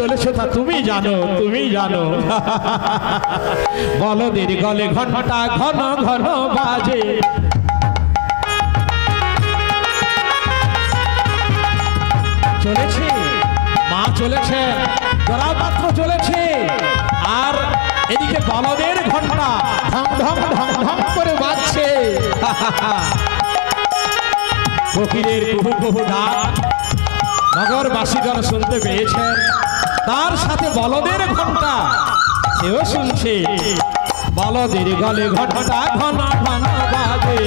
চলেছে তা তুমি জানো, তুমি জানো। বলদের গলে ঘন্টা ঘন ঘন বাজে, চলেছে মা, চলেছে তোরা মাত্র চলেছে, আর এদিকে বলদের ঘন্টা ঢং ঢং ঢং ঢং করে বাজছে। কোকিলের কুহু কুহু ডাক নগরবাসীগণ শুনতে পেয়েছেন, তার সাথে বলদের ঘন্টা সেও শুনছে। বলদের গলে ঘন্টা ঘন ঘন বাজে,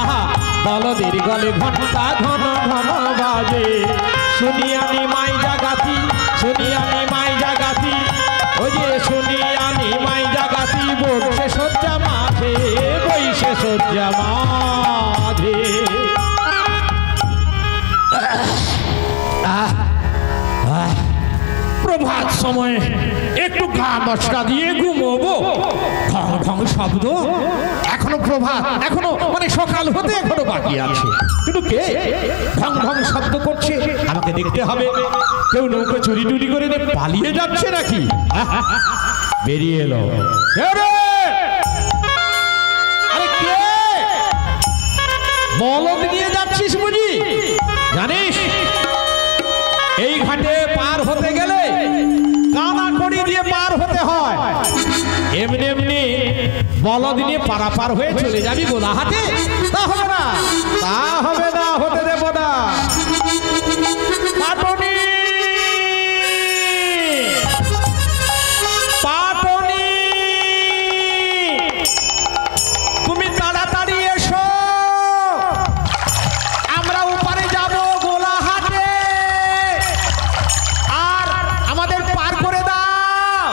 আহা বলদের গলে ঘন্টা ঘন ঘন বাজে। শুনি আমি মাই জাগাতি, শুনি আমি মাই জাগাতি, ওই যে শুনি আমি মাই জাগাতি, বলছে শয্যা মাঝে, বইছে শয্যা মাঝে। প্রভাত সময়ে একটু গা মশলা দিয়ে ঘুমোবো, ঢং ঢং শব্দ। এখনো প্রভাত, এখনো মানে সকাল হতে এখনো বাকি আছে, কিন্তু কে ঢং ঢং শব্দ করছে আমাকে দেখতে হবে। কেউ নৌকো চুরি টুরি করে পালিয়ে যাচ্ছে নাকি? বেরিয়ে এলো। আরে কে? বলদ নিয়ে যাচ্ছিস বুঝি? জানিস এই ঘাটে পার হতে গেলে কানা কড়ি দিয়ে পার হতে হয়, এমনি এমনি বলদ নিয়ে পারাপার হয়ে চলে যাবি গোলাহাটে? তা হবে না, তা হবে না, হতে দেব না। পাটনি, পাটনি, তুমি তাড়াতাড়ি এসো, আমরা ওপারে যাব গোলাহাটে, আর আমাদের পার করে দাও।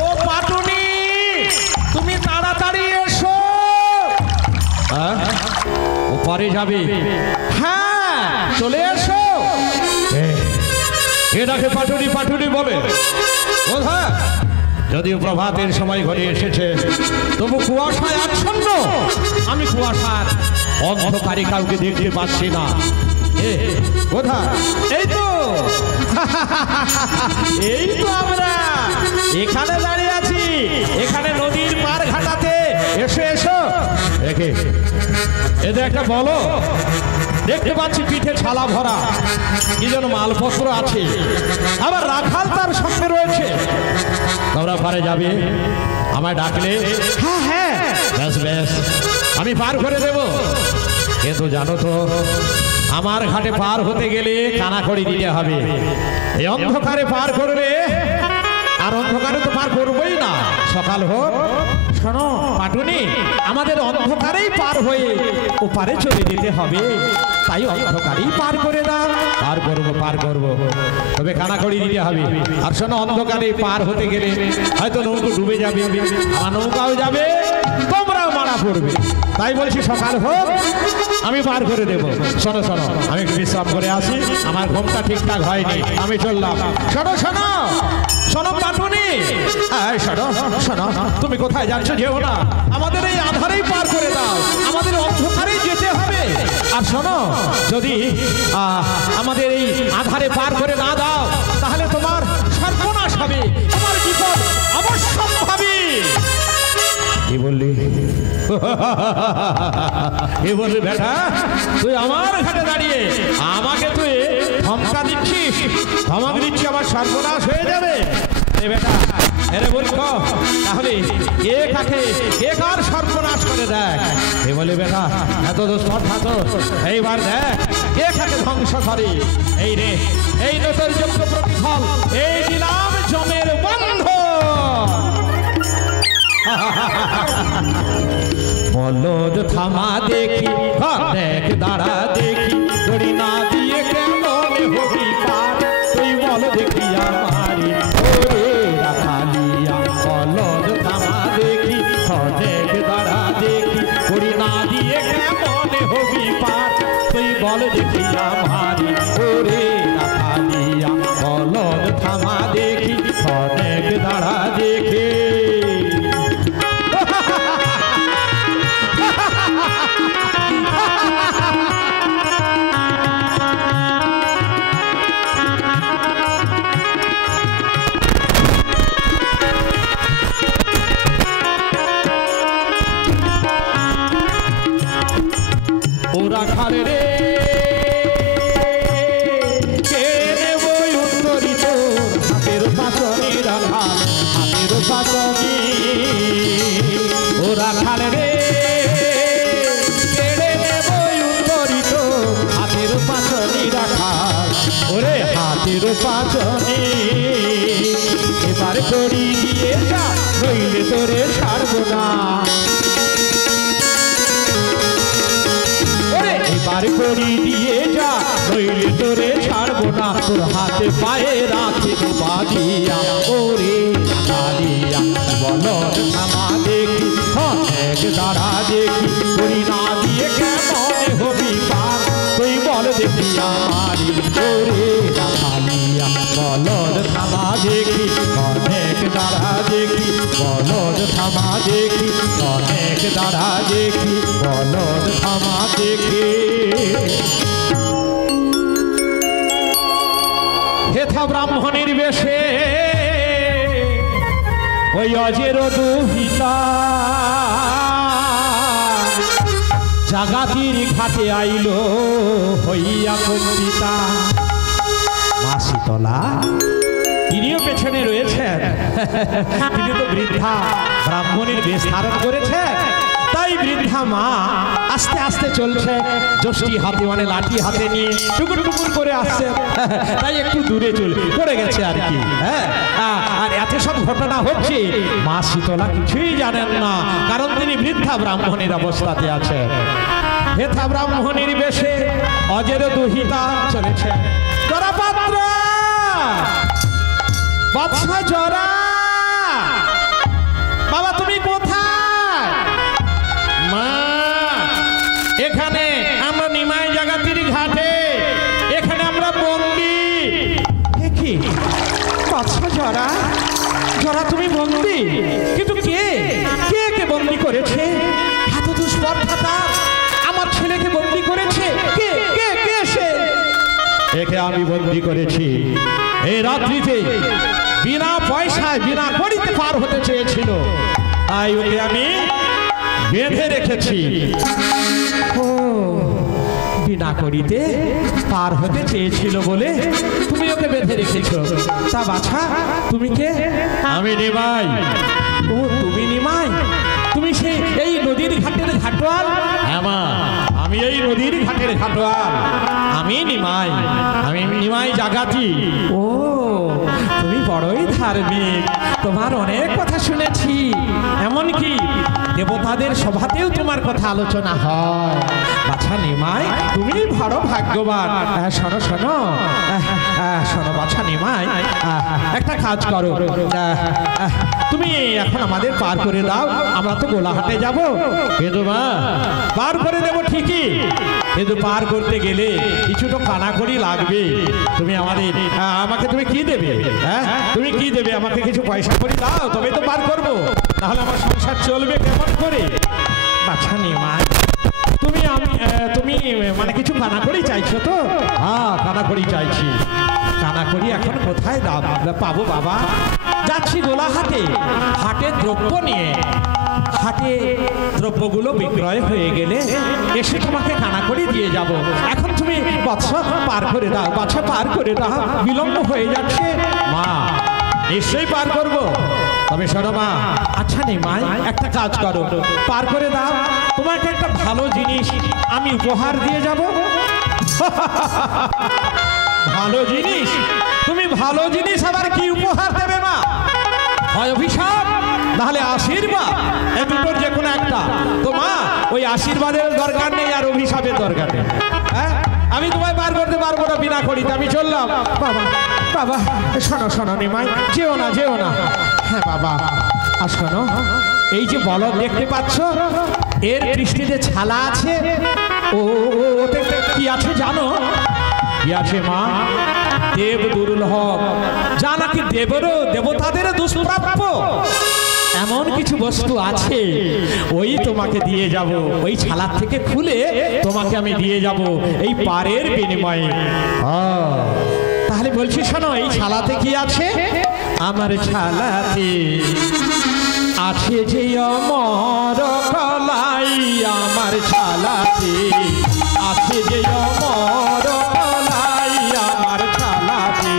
ও পাটনি, তুমি তাড়াতাড়ি এসো। ওপারে যাবে? হ্যাঁ চলে এসো। এটাকে পাটুরি পাটুরি বলে। কোথায়? যদিও প্রভাতের সময় ঘরে এসেছে, তবু কুয়াশায় আচ্ছন্ন। আমি কুয়াশার অন্ধকারে কাউকে দেখতে পাচ্ছি না। কোথায়? এই তো, এই তো আমরা এখানে দাঁড়িয়ে আছি, এখানে নদীর পার ঘাটাতে। এসো এসো। দেখে এতে একটা বলো, দেখতে পাচ্ছি পিঠে ছালা ভরা, কি যেন মালপত্র আছে, আবার রাখাল তার সঙ্গে রয়েছে। তোমরা পারে যাবে? আমায় ডাকলে হ্যাঁ হ্যাঁ বেশ বেশ আমি পার করে দেব, কিন্তু জানো তো আমার ঘাটে পার হতে গেলে কানাকড়ি দিতে হবে। এই অন্ধকারে পার করবে, আর অন্ধকারে তো পার করবোই না, সকাল হোক। শোনো পাটুনি, আমাদের অন্ধকারেই পার হয়ে ওপারে চলে যেতে হবে, তাই অন্ধকারেই পার করে দাও। পার করবো, পার করবো, তবে কানাকড়ি দিতে হবে। আর শোনো, অন্ধকারে পার হতে গেলে হয়তো নৌকো ডুবে যাবে, আমার নৌকাও যাবে, তোমরাও মারা পড়বে, তাই বলছি সকাল হোক, আমি পার করে দেবো। শোনো শোনো, আমি একটু বিশ্রাম করে আসি, আমার ঘুমটা ঠিকঠাক হয়নি, আমি চললাম। শোনো শোনো শোনো পাটুনি, শোনো শোনো, তুমি কোথায় যাচ্ছ? যেও না, আমাদের এই আধারেই পার করে দাও, আমাদের অন্ধকারেই যেতে হবে। আর শোনো, যদি আমাদের এই আধারে পার করে না দাও, তাহলে তোমার সর্বনাশ হবে, তোমার বিপদ অবশ্যম্ভাবী। কি বললি? কি বললি বেটা? তুই আমার ঘাটে দাঁড়িয়ে আমাকে তুই ধমকা দিচ্ছিস? ধমক দিচ্ছি আমার সর্বনাশ হয়ে যাবে। বেটা এরে বলছ, তাহলে কে কাকে কে কার সর্বনাশ করে দেখ। এ বলে বেটা, এত স্পর্ধা তো, এইবার দেখ কে কাকে ধ্বংস করে। এই রে, এই নতুন যোগ্য প্রতিফল, এই দিলাম জমের বন্ধ। বলদ থামা দেখি, দেখ দাঁড়া দেখি, দড়ি না দিয়ে কেমন হবি পার, তুই বল দেখি আমারি ওরে রাখালিয়া। বলদ থামা দেখি, দেখ দাঁড়া দেখি, দড়ি না দিয়ে কেমন হবি পার, তুই বল দেখি আমারি ওরে রাখালিয়া। বলদ থামা দেখি, দেখ দাঁড়া দেখি। হাতের পাচনে এবার করি দিয়ে যা নইলে তোরে ছাড়বো না এবার করি দিয়ে যা নইলে তোরে ছাড়বো না তোর হাতে পায়ে রাখি বাঁধিয়া ওরে দাঁড়িয়া বলদ থামা দেখি এক দাঁড়া দেখি করি না দিয়ে কেমন হবি পার তুই বল দেখি আমারি ওরে দাঁড়িয়া বলদ থামা দেখি অনেক দাঁড়া দেখি বলদ থামা দেখি অনেক দাঁড়া দেখি বলদ থামা দেখি হেথা ব্রাহ্মণের বেশে ওই অজের দুহিতা জাগাতির ঘাটে আইল হইয়া কম্পিতা মা শীতলা তিনিও পেছনে রয়েছেন তিনি তো বৃদ্ধা ব্রাহ্মণের বেশ ধারণ করেছেন তাই বৃদ্ধা মা আস্তে আস্তে চলছে যষ্টি হাতে মানে লাঠি হাতে নিয়ে টুকুর টুকুর করে আসছে তাই একটু দূরে পড়ে গেছে আর কি হ্যাঁ আর এত সব ঘটনা হচ্ছে মা শীতলা কিছুই জানেন না কারণ তিনি বৃদ্ধা ব্রাহ্মণের অবস্থাতে আছেন হেথা ব্রাহ্মণের বেশে অজের দুহিতা চলেছে জরা পাত্র বাদশা জরা বাবা তুমি কোথায় মা এখানে আমরা নিমাই জাগাতির ঘাটে এখানে আমরা বন্দি কি বাদশা জরা জরা তুমি বন্দি কিন্তু কে কে কে বন্দি করেছে এত দুষ্পর্ধতা আমার ছেলেকে বন্দি করেছে কে কে কে সে একে আমি বন্দি করেছি এই রাত্রিতে বিনা পয়সায় বিনা কড়িতে পার হতে চেয়েছিল তাই ওকে আমি বেঁধে রেখেছি ও বিনা কড়িতে পার হতে চেয়েছিল বলে তুমি ওকে বেঁধে রেখেছো তা বাছা তুমি কে আমি নিমাই ও তুমি নিমাই তুমি সেই এই নদীর ঘাটের ঘাটোয়াল হ্যাঁ মা আমি এই নদীর ঘাটের ঘাটোয়াল আমি নিমাই জাগাতি ও তুমি বড়ই ধার্মিক তোমার অনেক কথা শুনেছি এমনকি দেবতাদের সভাতেও তোমার কথা আলোচনা হয় বাছা নিমাই তুমি বড় ভাগ্যবান শোনো শোনো শোনো বাছা নিমাই একটা কাজ করো তুমি এখন আমাদের পার করে দাও আমরা তো গোলাহাটে যাব কিন্তু মা পার করে দেবো ঠিকই কিন্তু পার করতে গেলে কিছু তো কানাকড়ি লাগবে তুমি আমাকে তুমি কি দেবে হ্যাঁ তুমি কি দেবে আমাকে কিছু পয়সা করে দাও তবে তো পার করবো তাহলে আমার সংসার চলবে কেমন করে বাছা নিমাই তুমি মানে কিছু কানাকড়ি চাইছো তো হ্যাঁ কানাকড়ি চাইছি কানাকড়ি এখন কোথায় দাও পাবো বাবা যাচ্ছি গোলাহাটে হাটে দ্রব্য নিয়ে হাটে দ্রব্যগুলো বিক্রয় হয়ে গেলে এসে তোমাকে কানাকড়ি দিয়ে যাব এখন তুমি বাচ্চা পার করে দাও বাচ্চা পার করে দাও বিলম্ব হয়ে যাচ্ছে মা নিশ্চয়ই পার করবো তবে শোনো মা আচ্ছা নিমাই একটা কাজ করো পার করে দাও তোমাকে একটা ভালো জিনিস আমি উপহার দিয়ে যাব ভালো জিনিস তুমি ভালো জিনিস আবার কি উপহার দেবে মা হয় অভিশাপ তাহলে আশীর্বাদ এই দুটোর যে কোনো একটা তো মা ওই আশীর্বাদের দরকার নেই আর অভিশাপের দরকার নেই হ্যাঁ আমি তোমায় পার করতে পারবো না বিনা করিতে আমি চললাম বাবা বাবা শোনো শোনো নিমাই যেও না হ্যাঁ বাবা আর শোনো এই যে বলদ দেখতে পাচ্ছ এর দৃষ্টিতে ছালা আছে ওতে কি আছে জানো কি আছে মা দেব দুর্লভ যা নাকি দেবতাদের দুষ্প্রাপ্য এমন কিছু বস্তু আছে ওই তোমাকে দিয়ে যাব ওই ছালার থেকে খুলে তোমাকে আমি দিয়ে যাব এই পারের বিনিময়ে তাহলে বলছি শোনো এই ছালাতে কি আছে আমার ছালাতে আছে যে অমর কলাই আমার ছালাতে আছে যে অমর কলাই আমার ছালাতে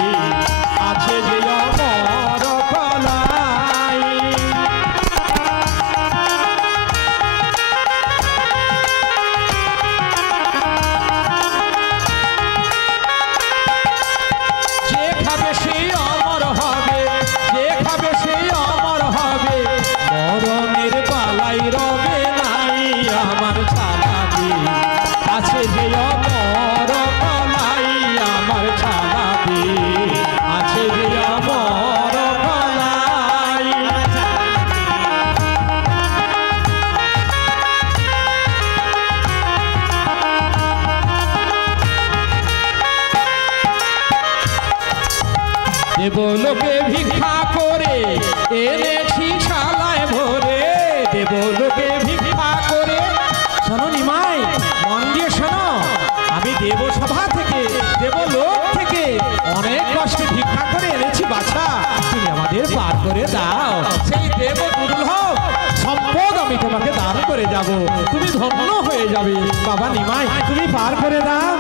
আছে যে অমর কলাই যে দেবলোকে ভিক্ষা করে এনেছি ছালায় ভরে, দেবলোকে ভিক্ষা করে। শোনো নিমাই, মন দিয়ে শোনো, আমি দেবসভা থেকে দেবলোক থেকে অনেক কষ্টে ভিক্ষা করে এনেছি বাছা, তুমি আমাদের পার করে দাও। সেই দেব দুর্লভ সম্পদ আমি তোমাকে দান করে যাব, তুমি ধন্য হয়ে যাবে। বাবা নিমাই, তুমি পার করে দাও।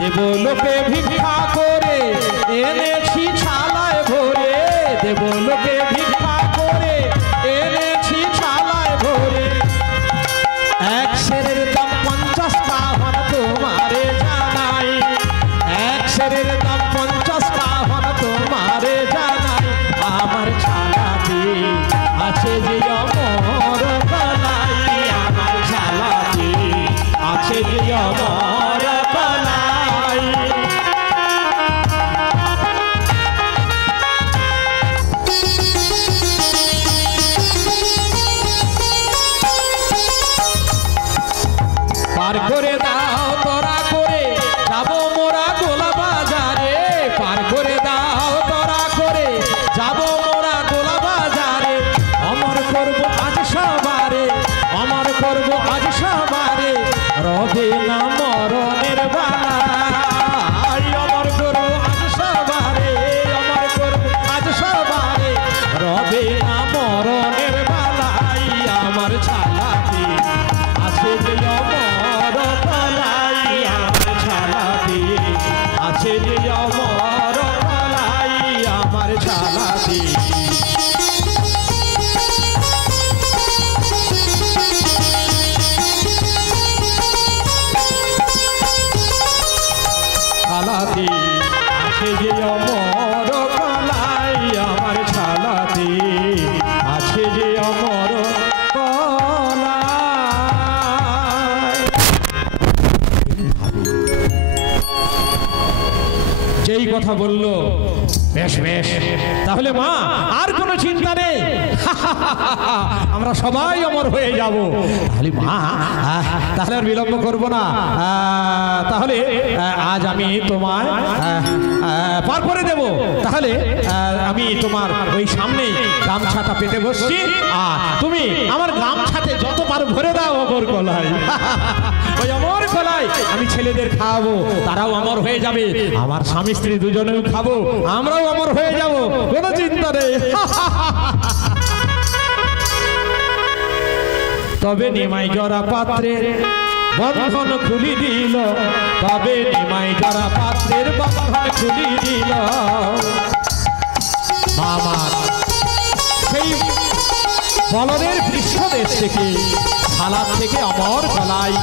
দেবলোকে ভিক্ষা করে এনেছি ছালায় ভরে, দেবলোকে ভিক্ষা করে এনেছি ছালায় ভরে। এক সেরের দাম 50 কাহন তোমারে জানাই, এক সেরের দাম 50 কাহন তোমারে জানাই। আমার ছালাতে আছে যে অমর কলাই, আমার ছালাতে আছে যে অমর কলাই। পার করে দাও তোরা করে যাব মোরা গোলা বাজারে, পার করে দাও তোরা করে যাব মোরা গোলা বাজারে। অমর করব আজ সবারে, অমর করব আজ সবারে, রবে না মরণের বালা। অমর করব আজ সবারে, অমর করব আজ সবারে, রবে না মরণের বালাই। আমার ছালাতে আছে যে অমর কলাই, আমার ছালাতে আছে যে অমর কলাই, আমার ছালাতে। ছালাতে আছে যে অমর কলাই, আমার ছালাতে আছে যে অমর কলাই। যেই কথা বললো, বেশ বেশ, তাহলে মা আর কোনো চিন্তা নেই, আমরা সবাই অমর হয়ে যাব। তাহলে মা, তাহলে আর বিলম্ব করবো না, তাহলে আজ আমি তোমার পার করে দেব। তাহলে আমি তোমার ওই সামনেই গামছাটা পেতে বসছি, আর তুমি আমার গামছাতে যত পারো ভরে দাও অমর কলাই। ওই অমর কলাই আমি ছেলেদের খাওয়াবো, তারাও অমর হয়ে যাবে, আমার স্বামী স্ত্রী দুজনেও খাবো, আমরাও অমর হয়ে যাব, কোনো চিন্তা নেই। তবে নিমাই জরা পাত্রের বন্ধন খুলি দিল, তবে নিমাই জরা পাত্রের বন্ধন খুলি দিল। আমার সেই বলদের পৃষ্ঠদেশ থেকে থালার থেকে অমর গলায়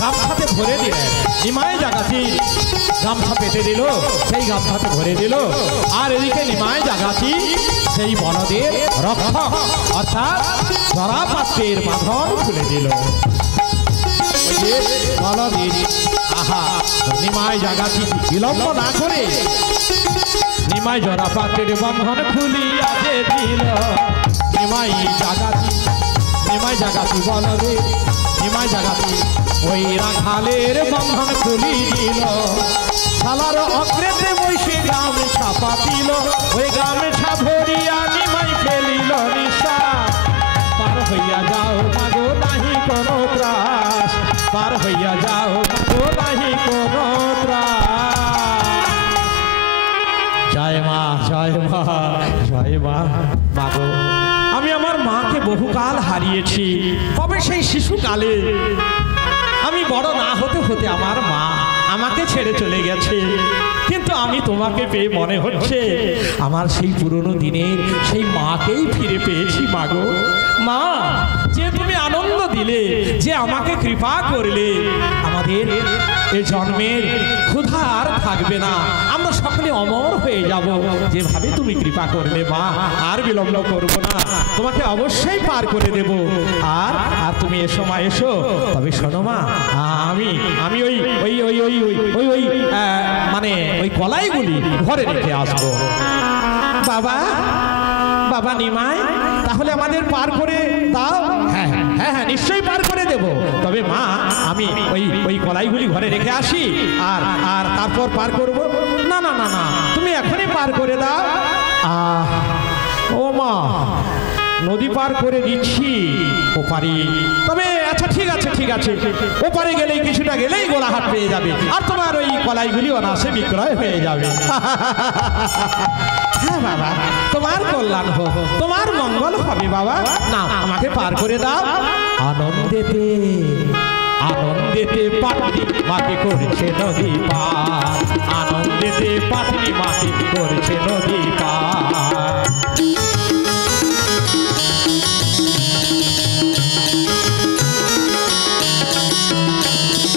গামছাতে ভরে দিলেন। নিমাই জাগাতি গামছা পেতে দিল, সেই গামছাতে ভরে দিল, আর এদিকে নিমাই জাগাতি সেই বলদের রক্ষক অর্থাৎ জরা পাত্রের বাঁধন খুলে দিল। বলদের আহা, নিমাই জাগাতি বিলম্ব না করে নিমাই জরা পাত্রের বন্ধন খুলিয়া যে দিল। নিমাই জাগাতি বলদে, নিমাই জাগাতি ওই রাখালের বন্ধন খুলি দিল। শালার অগ্রেতে বসে গামছা পাতিল, ওই গামছা ভরিয়া নিমাই ফেলিল নিশা। পার হইয়া যাও মাগো নাহি কোনো ত্রাস, পার হইয়া যাও মাগো নাহি কোনো ত্রাস। জয় মা, জয় মা, জয় মা। মাগো, আমি আমার মাকে বহুকাল হারিয়েছি, কবে সেই শিশুকালে। আমি বড় না হতে হতে আমার মা আমাকে ছেড়ে চলে গেছে, কিন্তু আমি তোমাকে পেয়ে মনে হচ্ছে আমার সেই পুরনো দিনের সেই মাকেই ফিরে পেয়েছি। মাগো মা, যে তুমি আনন্দ দিলে, যে আমাকে কৃপা করলে, আমাদের এই জন্মের ক্ষুধা আর থাকবে না, আমরা সকলে অমর হয়ে যাব, যেভাবে তুমি কৃপা করলে মা। আর বিলম্ব করব না, তোমাকে অবশ্যই পার করে দেব। আর আর তুমি এসো মা, এসো। তবে শোনো মা, আমি আমি ওই ওই ওই ওই ওই ওই মানে ওই কলাইগুলি ঘরে রেখে আসবো। বাবা, বাবা নিমাই, তাহলে আমাদের পার করে দাও। হ্যাঁ হ্যাঁ হ্যাঁ হ্যাঁ নিশ্চয়ই পার করে দেব। তবে মা আমি ওই কলাইগুলি ঘরে রেখে আসি আর আর তারপর পার করব। না না না না, তুমি এখনই পার করে দাও। ও মা, নদী পার করে দিচ্ছি ওপারে। তবে আচ্ছা ঠিক আছে ঠিক আছে, ওপারে গেলেই কিছুটা গেলেই গোলাহাট পেয়ে যাবে, আর তোমার ওই কলাইগুলি অনায়াসে বিক্রয় হয়ে যাবে। হ্যাঁ বাবা, তোমার কল্যাণ হোক, তোমার মঙ্গল হবে বাবা। না, আমাকে পার করে দাও। আনন্দেতে আনন্দেতে পাটনি মাকে করেছে নদী পার, আনন্দেতে পাটনি মাকে করেছে নদী পার।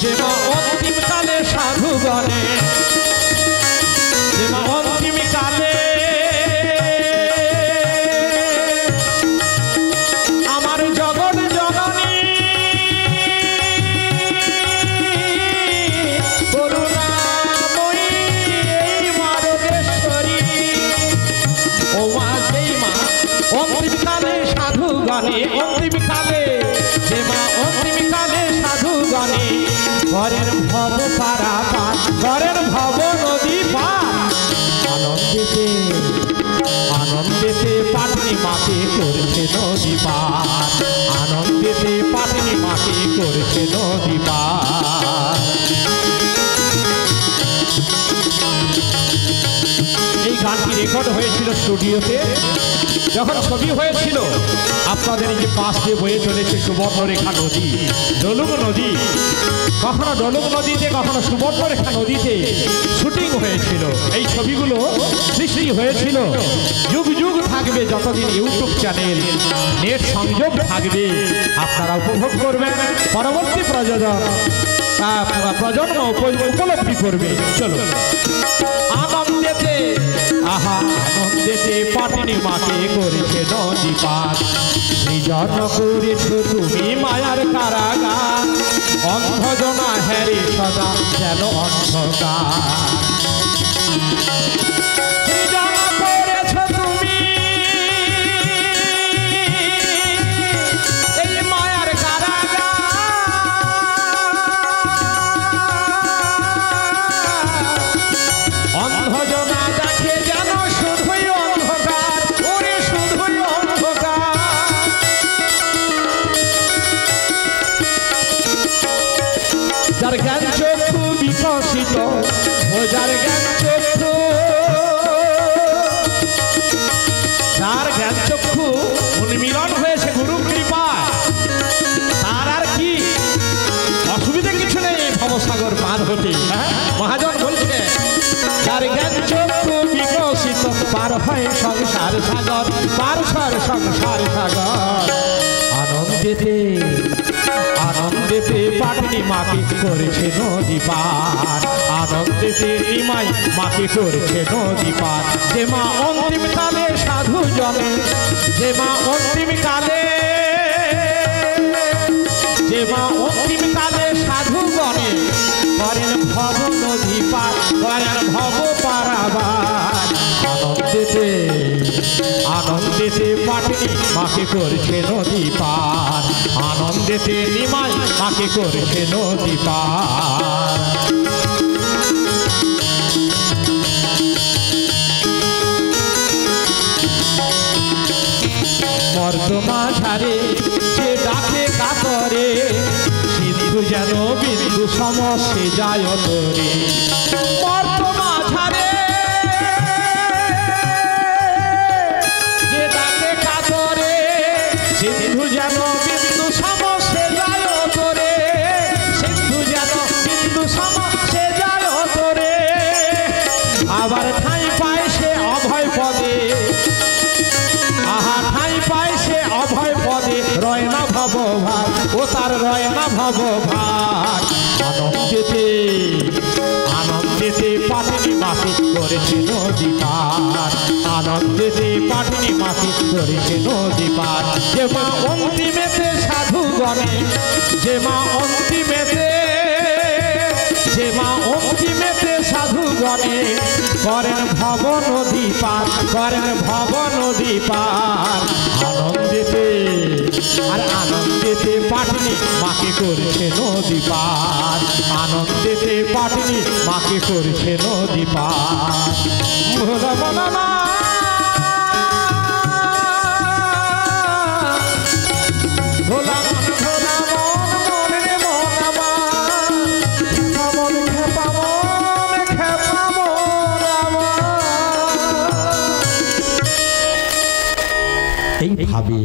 যেমা অন্তিম কালে সাধুগণে, যেমা অন্তিম কালে আমার জগৎ জননী করুণাময়ী এই মারদেশ্বরী। ও মা, সেই মা অন্তিম কালে সাধুগণে, অন্তিম কালে যেমা অন্তিম কালে সাধুগণে ঘরের ভব পারাপার, ঘরের ভব নদী পার। আনন্দেতে আনন্দেতে পাটনি মাকে করেছে নদী পার, আনন্দেতে পাটনি মাকে করেছে নদী পার। এই গানটি রেকর্ড হয়েছিল স্টুডিওতে। যখন ছবি হয়েছিল, আপনাদের এই যে পাশ দিয়ে বয়ে চলেছে সুবর্ণরেখা নদী, ডলুং নদী, কখনো ডলুং নদীতে কখনো সুবর্ণরেখা নদীতে শুটিং হয়েছিল। এই ছবিগুলো সৃষ্টি হয়েছিল। যুগ যুগ থাকবে, যতদিন ইউটিউব চ্যানেল নেট সংযোগ থাকবে, আপনারা উপভোগ করবেন, পরবর্তী প্রজন্ম উপলব্ধি করবে। চলো আনন্দেতে, আহা আনন্দেতে পাটনি মাকে করেছে নদী পার। সৃজন করেছ তুমি মায়ার কারাগার, অন্ধজনা হ্যারে সদা যেন অন্ধকার। সৃজন করেছ তুমি এই মায়ার কারাগার, অন্ধজনা দেখে যেন শুধুই অন্ধকার, ওরে শুধুই অন্ধকার। যার জ্ঞান চক্ষু বিকশিত, ও যার জ্ঞান চক্ষু, যার জ্ঞান চক্ষু উন্মিলন হয়েছে গুরু কৃপায়, তার আর কি অসুবিধা কিছু নেই ভবসাগর পার হতে। মহাজন বলছে যার জ্ঞান চক্ষু বিকশিত পার হয় সংসার সাগর, পার সর সংসার সাগর। আনন্দেতে আনন্দেতে পাটনি মাকে করেছে নদী পার, আনন্দেতে নিমাই মাকে করেছে নদী পার। যে মা অন্তিম কালে সাধু জনে, যে মা অন্তিম কালে, যে মা অন্তিম কালে সাধু গণে করেন ভব নদী পার, করেন ভব পারাবার। আনন্দেতে আনন্দেতে পাটনি মাকে করেছে নদী পার, আনন্দেতে নিমাই মাকে করেছে নদী পার। মর্দমা ঝারে যে ডাকে কাতরে, সিন্ধু যেন বিন্দু সমসে যায় তরে। মর্দমা ঝারে যে ডাকে কাতরে, সিন্ধু যেন বিন্দু সমসে যায় তরে, সিন্ধু যেন বিন্দু সমসে যায় তরে। আবার ঠাঁই পায় সে অভয় পদে, আহা ঠাঁই পায় সে অভয় পদে, রয় না ভব ভার, ও তার রয় না ভব ভার। আনন্দেতে আনন্দেতে পাটনি মাকে করেছে নদী পার, আনন্দেতে পাটনি মাকে করেছে নদী পার। যে মা অন্তিমেতে সাধু গণে, যে মা অন্তিমেতে, যে মা অন্তিমেতে সাধু গণে করেন ভব নদী পার, করেন ভব নদী পার। আনন্দেতে আর আনন্দে আনন্দেতে পাটনি মাকে করছে নদী পার, আনন্দেতে পাটনি মাকে করছে নদী পার। ভোলা মনা না ভোলা ভোলা মন রে মন আমার, খেপা মন খেপা মন খেপা মন আমার। এইভাবে